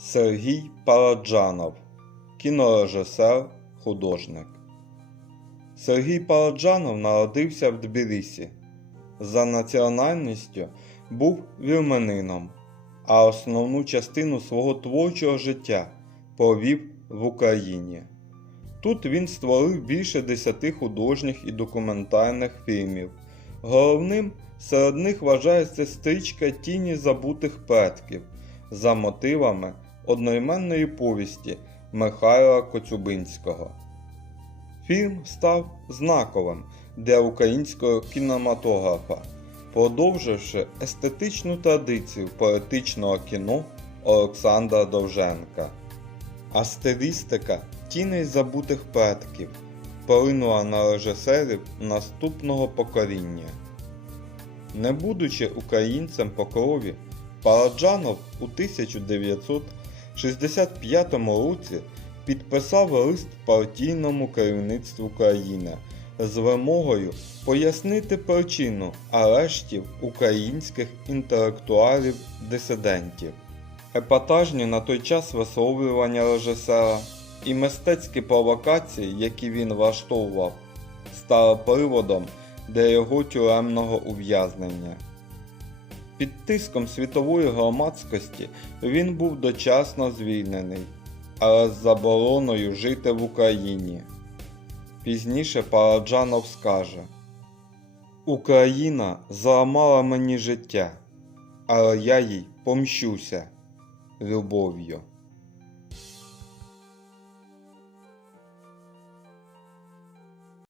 Сергій Параджанов, кінорежисер, художник. Сергій Параджанов народився в Тбілісі. За національністю був вірменином, а основну частину свого творчого життя провів в Україні. Тут він створив більше десяти художніх і документальних фільмів. Головним серед них вважається стрічка Тіні забутих предків за мотивами одноіменної повісті Михайла Коцюбинського. Фільм став знаковим для українського кінематографа, продовживши естетичну традицію поетичного кіно Олександра Довженка. А стилістика тіней забутих предків полинула на режисерів наступного покоління. Не будучи українцем по крові, Параджанов у 1965 році підписав лист партійному керівництву країни з вимогою пояснити причину арештів українських інтелектуалів-дисидентів. Епатажні на той час висловлювання режисера і мистецькі провокації, які він влаштовував, стали приводом для його тюремного ув'язнення. Під тиском світової громадськості він був дочасно звільнений, але з забороною жити в Україні. Пізніше Параджанов скаже: Україна зламала мені життя, але я їй помщуся любов'ю.